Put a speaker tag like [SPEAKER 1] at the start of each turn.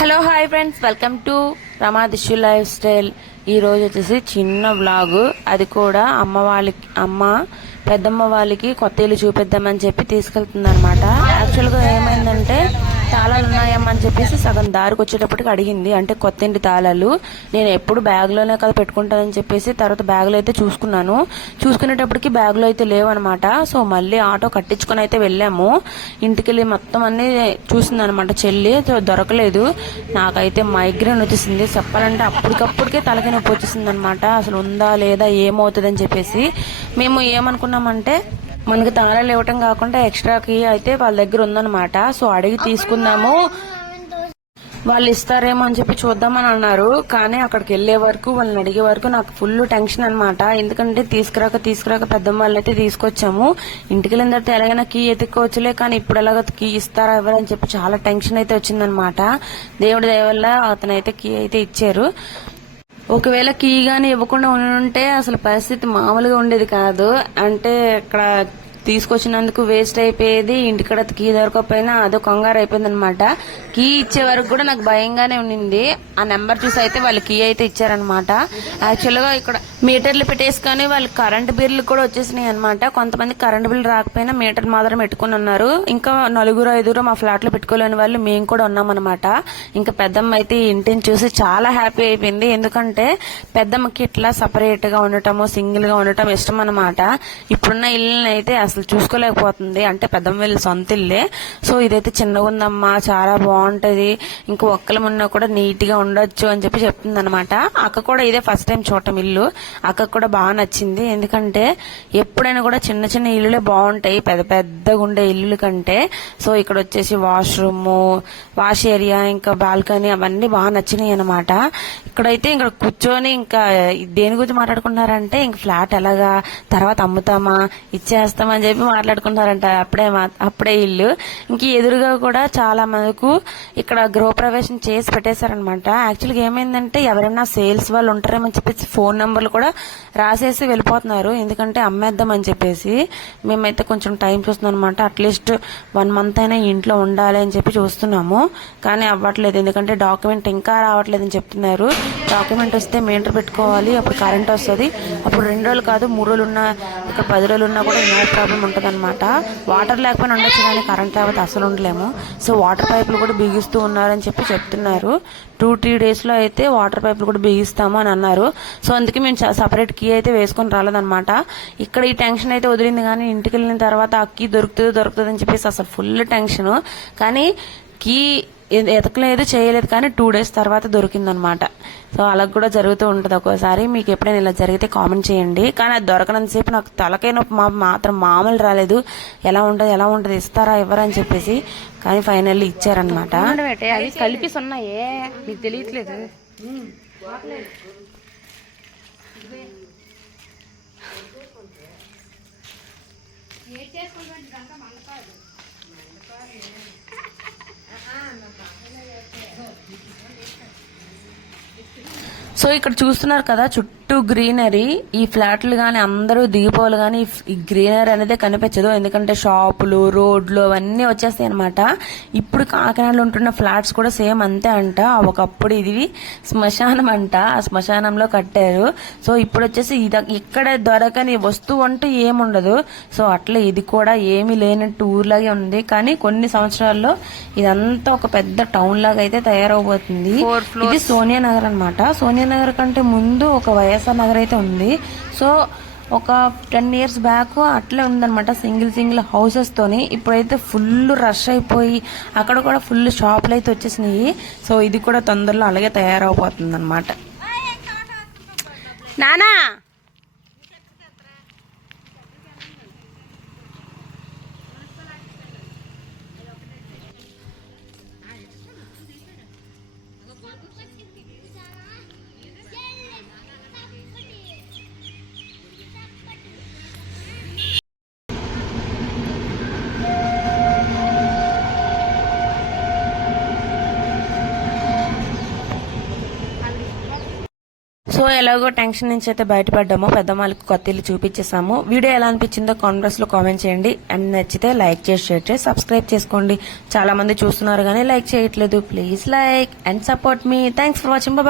[SPEAKER 1] Hello hi friends welcome to Rama lifestyle ఈ రోజు వచ్చేసి చిన్న వ్లాగ్ అది కూడా అమ్మ వాళ్ళకి అమ్మ పెద్దమ్మ వాళ్ళకి కొత్త ఇల్లు చూపిద్దామని చెప్పి తీసుకెళ్తుంది అనమాట యాక్చువల్గా ఏమైందంటే తాళాలు ఉన్నాయమ్మా అని చెప్పేసి సగం దారికి వచ్చేటప్పటికి అడిగింది. అంటే కొత్త ఇంటి తాళాలు. నేను ఎప్పుడు బ్యాగ్లోనే కదా పెట్టుకుంటానని చెప్పేసి తర్వాత బ్యాగ్లో అయితే చూసుకున్నాను. చూసుకునేటప్పటికి బ్యాగ్లో అయితే లేవనమాట. సో మళ్ళీ ఆటో కట్టించుకొని అయితే వెళ్ళాము. ఇంటికెళ్ళి మొత్తం అన్ని చూసింది అనమాట చెల్లి. సో దొరకలేదు. నాకైతే మైగ్రేన్ వచ్చేసింది. చెప్పాలంటే అప్పటికప్పటికే తలకి నొప్పి వచ్చేసింది అనమాట అసలు ఉందా లేదా ఏమవుతుందని చెప్పేసి మేము ఏమనుకున్నామంటే మనకి తాళాలు ఇవ్వటం కాకుండా ఎక్స్ట్రా కీ అయితే వాళ్ళ దగ్గర ఉందన్నమాట. సో అడిగి తీసుకుందాము. వాళ్ళు ఇస్తారేమో అని చెప్పి చూద్దామని అన్నారు. కానీ అక్కడికి వెళ్ళే వరకు వాళ్ళని అడిగే వరకు నాకు ఫుల్ టెన్షన్ అన్నమాట. ఎందుకంటే తీసుకురాక తీసుకురాక పెద్దమ్మ వాళ్ళని అయితే తీసుకొచ్చాము. ఇంటికి వెళ్ళిన తర్వాత ఎలాగైనా కీ ఎత్తుకోవచ్చులే కానీ ఇప్పుడు ఎలాగ కీ ఇస్తారా ఎవరని చెప్పి చాలా టెన్షన్ అయితే వచ్చిందనమాట దేవుడి దయ వల్ల అతనైతే కీ అయితే ఇచ్చారు. ఒకవేళ కీ కానీ ఇవ్వకుండా ఉంటే అసలు పరిస్థితి మామూలుగా ఉండేది కాదు. అంటే ఇక్కడ తీసుకొచ్చినందుకు వేస్ట్ అయిపోయేది. ఇంటికడ కీ దొరకకపోయినా అదో కంగారు అయిపోయింది అనమాట కీ ఇచ్చే వరకు కూడా నాకు భయంగానే ఉండింది. ఆ నెంబర్ చూసి అయితే వాళ్ళు కీ అయితే ఇచ్చారనమాట. యాక్చువల్గా ఇక్కడ మీటర్లు పెట్టేసుకొని వాళ్ళు కరెంట్ బిల్లు కూడా వచ్చేసినాయి అనమాట కొంతమంది కరెంట్ బిల్ రాకపోయినా మీటర్ మాత్రం పెట్టుకుని ఉన్నారు. ఇంకా నలుగురు ఐదుగురు మా ఫ్లాట్లో పెట్టుకోలేని వాళ్ళు మేము కూడా ఉన్నామన్నమాట. ఇంకా పెద్దమ్మ అయితే ఇంటిని చూసి చాలా హ్యాపీ అయిపోయింది. ఎందుకంటే పెద్దమ్మకి ఇట్లా సపరేట్గా ఉండటము సింగిల్గా ఉండటం ఇష్టం అనమాట ఇప్పుడున్న ఇళ్ళని అయితే అసలు చూసుకోలేకపోతుంది. అంటే పెద్దమ్మ వీళ్ళ సొంత ఇల్లే. సో ఇదైతే చిన్నగా ఉందమ్మా చాలా బాగుంటది. ఇంకా ఒక్కలం ఉన్నా కూడా నీట్గా ఉండొచ్చు అని చెప్పి చెప్తుంది అనమాట అక్క కూడా ఇదే ఫస్ట్ టైం చూడటం ఇల్లు. అక్కకు కూడా బాగా నచ్చింది. ఎందుకంటే ఎప్పుడైనా కూడా చిన్న చిన్న ఇల్లులే బాగుంటాయి. పెద్ద పెద్దగా ఉండే ఇల్లుల కంటే. సో ఇక్కడ వచ్చేసి వాష్రూమ్ వాష్ ఏరియా ఇంకా బాల్కనీ అవన్నీ బాగా నచ్చినాయి అనమాట ఇక్కడైతే ఇక్కడ కూర్చొని ఇంకా దేని గురించి మాట్లాడుకుంటున్నారంటే ఇంక ఫ్లాట్ ఎలాగా తర్వాత అమ్ముతామా ఇచ్చేస్తామా అని చెప్పి మాట్లాడుకుంటారంట. అప్పుడే మా- అప్పుడే ఇల్లు. ఇంక ఎదురుగా కూడా చాలా మందికు ఇక్కడ గృహప్రవేశం చేసి పెట్టేశారనమాట. యాక్చువల్గా ఏమైందంటే ఎవరైనా సేల్స్ వాళ్ళు ఉంటారేమని చెప్పేసి ఫోన్ నెంబర్లు కూడా రాసేసి వెళ్ళిపోతున్నారు. ఎందుకంటే అమ్మేద్దాం అని చెప్పేసి మేమైతే కొంచెం టైం చూస్తున్నాం అనమాట అట్లీస్ట్ వన్ మంత్ అయినా ఇంట్లో ఉండాలి అని చెప్పి చూస్తున్నాము. కానీ అవ్వట్లేదు. ఎందుకంటే డాక్యుమెంట్ ఇంకా రావట్లేదు అని చెప్తున్నారు. డాక్యుమెంట్ వస్తే మీటర్ పెట్టుకోవాలి. అప్పుడు కరెంట్ వస్తుంది. అప్పుడు రెండు రోజులు కాదు మూడు రోజులు ఉన్నా ఇక్కడ పది రోజులు ఉన్నా కూడా నో ప్రాబ్లం ప్రాబ్లం ఉంటుందన్నమాట. వాటర్ లేకపోయినా ఉండొచ్చు కానీ కరెంట్ లేకపోతే అసలు ఉండలేము. సో వాటర్ పైపులు కూడా బిగిస్తూ ఉన్నారని చెప్పి చెప్తున్నారు. టూ త్రీ డేస్లో అయితే వాటర్ పైపులు కూడా బిగిస్తాము అని అన్నారు. సో అందుకే మేము సపరేట్ కీ అయితే వేసుకొని రాలేదన్నమాట. ఇక్కడ ఈ టెన్షన్ అయితే వదిలింది కానీ ఇంటికి వెళ్ళిన తర్వాత ఆ కీ దొరుకుతుంది దొరుకుతుంది అని చెప్పేసి అసలు ఫుల్ టెన్షన్ కానీ కీ ఎతకలేదు చేయలేదు కానీ టూ డేస్ తర్వాత దొరికిందనమాట. సో అలా కూడా జరుగుతూ ఉంటుంది. ఒక్కోసారి మీకు ఎప్పుడైనా ఇలా జరిగితే కామెంట్ చేయండి. కానీ అది దొరకనంతసేపు నాకు తలకాయ నొప్పి మా మాత్రం మామూలు రాలేదు. ఎలా ఉంటుంది ఎలా ఉంటుంది ఇస్తారా ఎవరా అని చెప్పేసి కానీ ఫైనల్లీ ఇచ్చారనమాట.
[SPEAKER 2] అవి కలిపి ఉన్నాయే నీకు తెలియట్లేదు.
[SPEAKER 1] సో ఇక్కడ చూస్తున్నారు కదా చుట్టూ గ్రీనరీ ఈ ఫ్లాట్లు గానీ అందరూ దిగిపోవాలి గానీ ఈ గ్రీనరీ అనేది కనిపించదు. ఎందుకంటే షాపులు రోడ్లు అవన్నీ వచ్చేస్తాయి అనమాట ఇప్పుడు కాకినాడలో ఉంటున్న ఫ్లాట్స్ కూడా సేమ్ అంతే అంట. ఒకప్పుడు ఇది శ్మశానం అంట. ఆ శ్మశానంలో కట్టారు. సో ఇప్పుడు వచ్చేసి ఇది ఇక్కడ దొరకని వస్తువు అంటూ ఏముండదు. సో అట్లా ఇది కూడా ఏమీ లేనట్టు ఊర్లాగే ఉంది. కానీ కొన్ని సంవత్సరాల్లో ఇదంతా ఒక పెద్ద టౌన్ లాగా అయితే తయారవబోతుంది ఇది సోనియా నగర్ అన్నమాట. సోనియా నగర్ కంటే ముందు ఒక వైఎస్ఆర్ నగర్ అయితే ఉంది. సో ఒక టెన్ ఇయర్స్ బ్యాక్ అట్లే ఉందన్నమాట సింగిల్ సింగిల్ హౌసెస్ తోని. ఇప్పుడైతే ఫుల్ రష్ అయిపోయి అక్కడ కూడా ఫుల్ షాపులు అయితే వచ్చేసినాయి. సో ఇది కూడా తొందరలో అలాగే తయారవబోతుంది అనమాట నానా! సో ఎలాగో టెన్షన్ నుంచి అయితే బయటపడ్డాము పెద్దమ్మలకి కొత్త ఇల్లు చూపించేసాము వీడియో ఎలా అనిపించిందో కామెంట్స్లో కామెంట్ చేయండి. అండ్ నచ్చితే లైక్ చేసి షేర్ చేసి సబ్స్క్రైబ్ చేసుకోండి. చాలా మంది చూస్తున్నారు కానీ లైక్ చేయట్లేదు. ప్లీజ్ లైక్ అండ్ సపోర్ట్ మీ థ్యాంక్స్ ఫర్ వాచింగ్ బాయ్